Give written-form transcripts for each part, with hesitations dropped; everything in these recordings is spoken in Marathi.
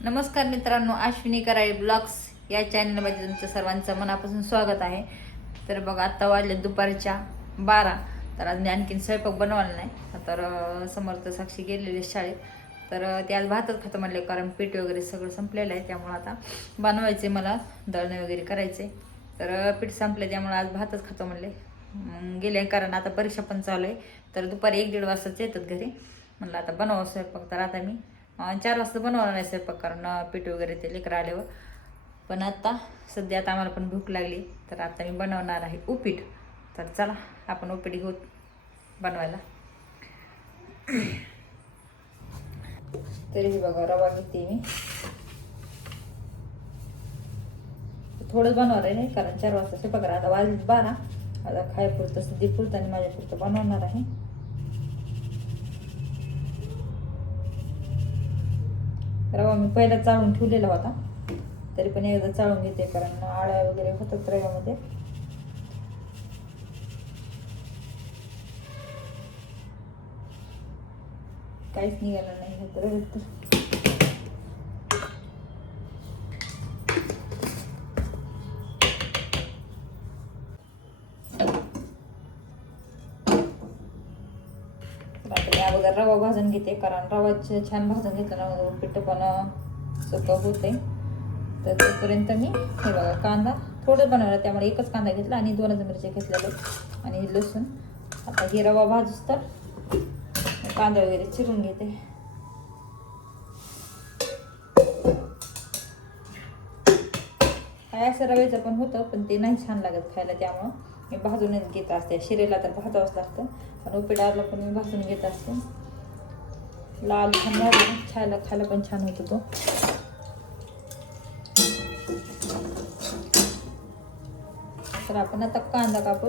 नमस्कार मित्रांनो, अश्विनी कराळे ब्लॉग्स या चॅनलमध्ये तुमचं सर्वांचं मनापासून स्वागत आहे. तर बघा, आता वाजले दुपारच्या 12. तर आज मी आणखीन स्वयंपाक बनवला नाही. तर समर्थ साक्षी गेलेले शाळेत. तर ते आज भातच खातं म्हणले, कारण पीठ वगैरे सगळं संपलेलं आहे. त्यामुळं आता बनवायचे, मला दळणे वगैरे करायचे. तर पीठ संपले त्यामुळे आज भातच खातो म्हणले. गेले, कारण आता परीक्षा पण चालू आहे. तर दुपारी 1-1:30 वाजताच येतात घरी. म्हणलं आता बनवा स्वयंपाक. तर आता मी 4 वाजता बनवणार नाही स्वयंपाक, कारण पीठ वगैरे ते लेकरं आल्यावर. पण आता सध्या आता आम्हाला पण भूक लागली, तर आता मी बनवणार आहे उपीट. तर चला आपण उपीट घेऊ बनवायला. तरी बघा, रवा घेते मी. थोडंच बनवणार आहे, कारण 4 वाजता स्वयंपाक. आता वाजले 12. आता खायपुरतं सध्यापुरतं आणि माझ्यापुरतं बनवणार आहे. रवा मी पहिला चाळून ठेवलेला होता, तरी पण एकदा चाळून घेते, कारण आळ्या वगैरे होतात रव्यामध्ये. काहीच निघालं नाही रव्यात. आता मी अगोदर रवा भाजून घेते, कारण रवा छान भाजून घेतलं ना पीठ पण सोपं होते. तर तोपर्यंत मी हे बघा, कांदा थोडं बनवला, त्यामुळे एकच कांदा घेतला आणि 2 मिरच्या घेतलेल्या आणि लसूण. आता ही रवा भाजूस तर कांदा वगैरे चिरून घेते. काय असं रव्याचं पण होतं, पण ते नाही छान लागत खायला, त्यामुळं मी भाजूनच घेत असते. शिरेला तर भाजावंच लागतं, पण उपीटाला पण मी भाजून घेत असते. लाल छान भाजून खायला पण छान होतो तो. तर आपण आता कांदा कापू.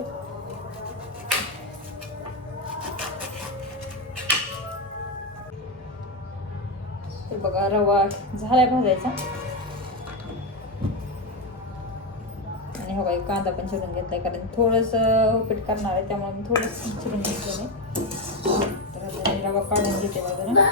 हे बघा, रवा झालाय भाजायचा आणि हा बाई कांदा पण चिरून घेतलाय, कारण थोडंसं उपीट करणार आहे, त्यामुळे मी थोडंसं चिरून घेतलं नाही. तर आता मी रवा काढून घेते बाजूला.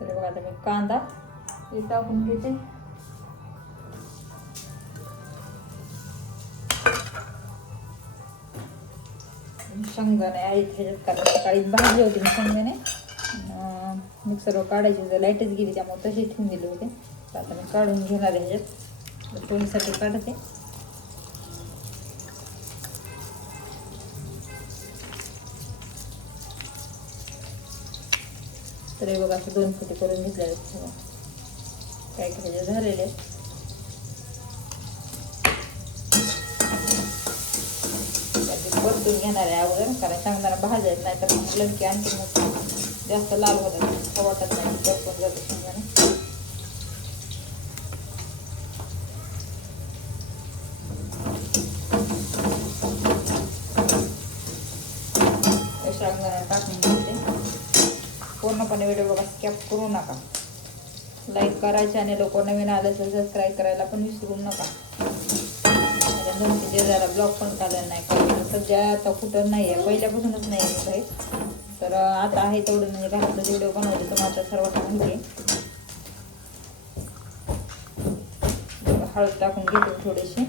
तर बघा, आता मी कांदा हे टाकून घेते. शेंगदाणे आहेत ह्याच्यात, कारण सकाळी भाजी होती मी शेंगदाणे मिक्सरवर काढायची, जर लाईटच गेली त्यामुळे तशी ठेवून दिले होते. तर आता मी काढून घेणार आहे ह्याच्यात, पोळीसाठी काढते. तर हे बघा, असं 2 फुटे करून घेतलेले आहेत. काय काय झालेले आहेत. परतून घेणार आहे अगोदर, कारण शेंगदाणा भाजायचं नाही तर म्हटलं की आणखी मग जास्त लाल होतात, वाटत नाही, परतून जातं शेंगदाणे. शेंगदाणा टाकून घेते. पूर्णपणे व्हिडिओ बघा, स्किप करू नका. लाईक करा, चॅनेल लोक नवीन आलं तर सबस्क्राईब करायला पण विसरू नका. 2-3 दिवस जरा ब्लॉग पण चालत नाही, कारण सध्या आता कुठं नाही आहे, पहिल्यापासूनच नाही आहे काही. तर आता आहे तेवढं, म्हणजे घरातलं व्हिडिओ बनवते तुम्हाला सर्वांना माहिती आहे. हळद टाकून घेते थोडीशी,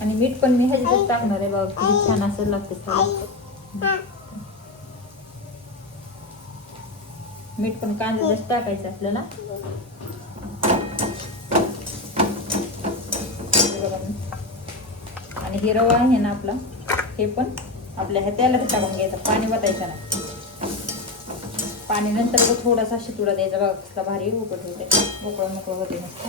आणि मीठ पण मी ह्याच्यातच टाकणार आहे बघा, किती छान असं लागते. मीठ पण कांद्यातच टाकायचं आपल्याला. आणि हे रवा आहे ना आपला, हे पण आपल्या ह्या तेलात टाकून घ्यायचं, पाणी वतायचं नाही. पाणी नंतर थोडासा शितुडा द्यायचा बघा, कसला भारी उकट होते, मोकळं होते मस्त.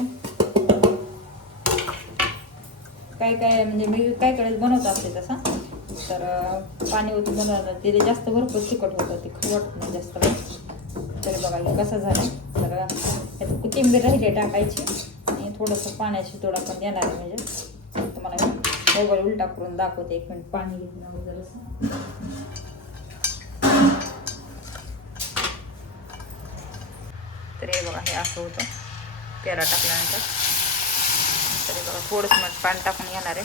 काय म्हणजे मी काय कडेच बनवत असते तसा. तर पाणी ओतून बनवतात ते जास्त भरपूर तिखट होतं, ते खवट नाही जास्त. तरी बघा हे कसं झालं. तर त्यात कोथिंबीर राहिली टाकायची आणि थोडंसं पाण्याची शितुडा पण देणार आहे, म्हणजे तुम्हाला मोबाईल उलटा करून दाखवते. 1 मिनिट पाणी घेतलं अगोदरच. तर हे बघा हे असं होतं पेरा टाकल्यानंतर. तर हे बघा थोडंसं मग पाणी टाकून घेणार आहे.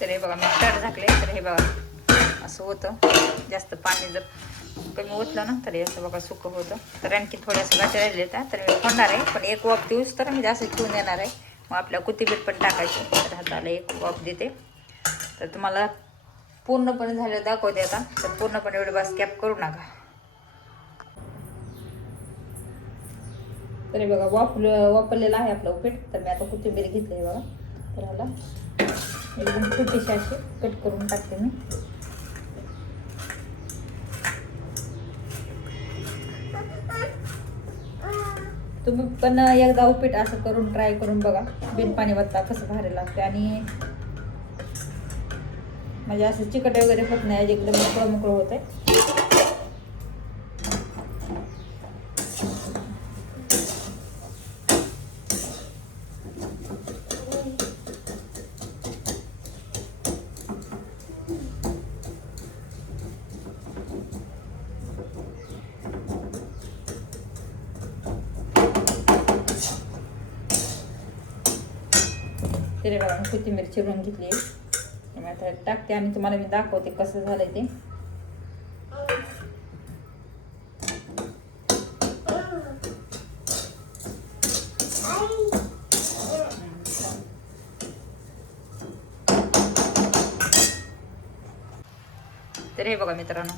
तर हे बघा मी तड झाकले. तर हे बघा असं होतं. जास्त पाणी जर कमी ओतलं ना तरी असं बघा सुकं होतं. तर आणखी थोड्यासं गाठी राहिले तर मी फोडणार आहे. पण 1 वाफ देऊस तर मी जास्त ठेवून देणार आहे. मग आपल्या कोथिंबीर पण टाकायची. तर हाताला 1 वाफ देते. तर तुम्हाला पूर्णपणे झालं दाखवते आता. तर पूर्णपणे एवढे बस स्कॅप करू नका. तर हे बघा वापरलेलं आहे आपलं उपीट. तर मी आता कोथिंबीर घेतली आहे बघा. तर ह्याला एकदम छोटीशी अशी कट करून टाकते मी. तुम्ही पण एकदा उपीट असं करून ट्राय करून बघा. बिन पाणी वत्ता कसं भारी लागते. आणि म्हणजे असं चिकट वगैरे होत नाही. एकदम मोकळं मोकळं होत आहे. तरी बघा मी कोथिंबीर चिरून घेतली. आता टाकते आणि तुम्हाला मी दाखवते कसं झालंय ते. तर हे बघा मित्रांनो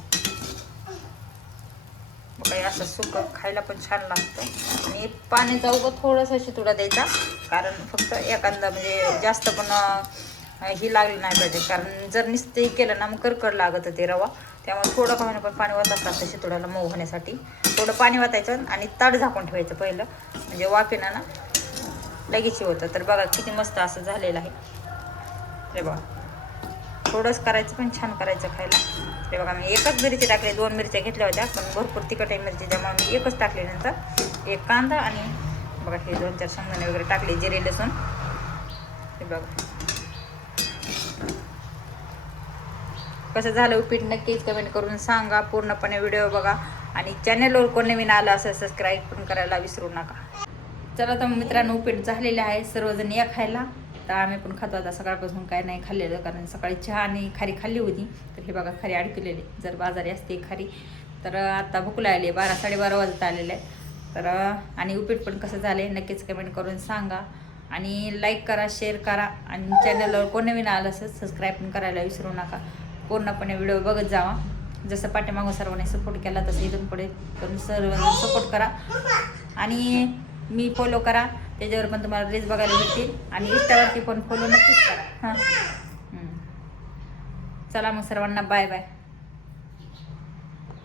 बघा असं सुकं खायला पण छान लागतं. आणि पाण्याचा उभं थोडासा शितुडा द्यायचा. कारण फक्त एखादा म्हणजे जास्त पण ही लागली नाही पाहिजे. कारण जर नुसते केलं ना मग करकड लागत ते रवा. त्यामुळे थोडं पाणी पण पाणी वाचावं लागतं शितुड्याला मऊ होण्यासाठी. थोडं पाणी वाचायचं आणि ताट झाकून ठेवायचं पहिलं. म्हणजे वाफेनं ना लगेच होतं. तर बघा किती मस्त असं झालेलं आहे. हे बघा थोडंच करायचं पण छान करायचं खायला. हे बघा मी 1च मिरची टाकली. 2 मिरच्या घेतल्या होत्या पण भरपूर तिखट आहे मिरची. त्यामुळे मी 1च टाकली. नंतर 1 कांदा आणि बघा हे 2-4 शेंगदाणे वगैरे टाकले. जिरे लसूण. हे बघा कसं झालं उपीट नक्कीच कमेंट करून सांगा. पूर्णपणे व्हिडिओ बघा. आणि चॅनलवर कोण नवीन आलं असं सबस्क्राईब पण करायला विसरू नका. चला तर मित्रांनो उपीट झालेले आहे. सर्वजण या खायला. तर आम्ही पण खातो. आता सकाळपासून काय नाही खाल्लेलं. कारण सकाळी चहा आणि खारी खाल्ली होती. तर हे बघा खारी अडकलेली. जर बाजारी असते खारी तर आता भूक लागली. 12-12:30 वाजत आलेले आहे. तर आणि उपीट पण कसं झालं आहे नक्कीच कमेंट करून सांगा. आणि लाईक करा, शेअर करा. आणि चॅनलवर कोण नवीन आलं असं सबस्क्राईब पण करायला विसरू नका. पूर्णपणे व्हिडिओ बघत जावा. जसं पाठीमागं सर्वांनी सपोर्ट केला तसं इथून पुढे पण सर्वांनी सपोर्ट करा. आणि मी फॉलो करा. त्याच्यावर पण तुम्हाला रील्स बघायला भेटतील. आणि इंस्टावरती पण फॉलो नक्कीच करा. हां चला मग सर्वांना बाय बाय.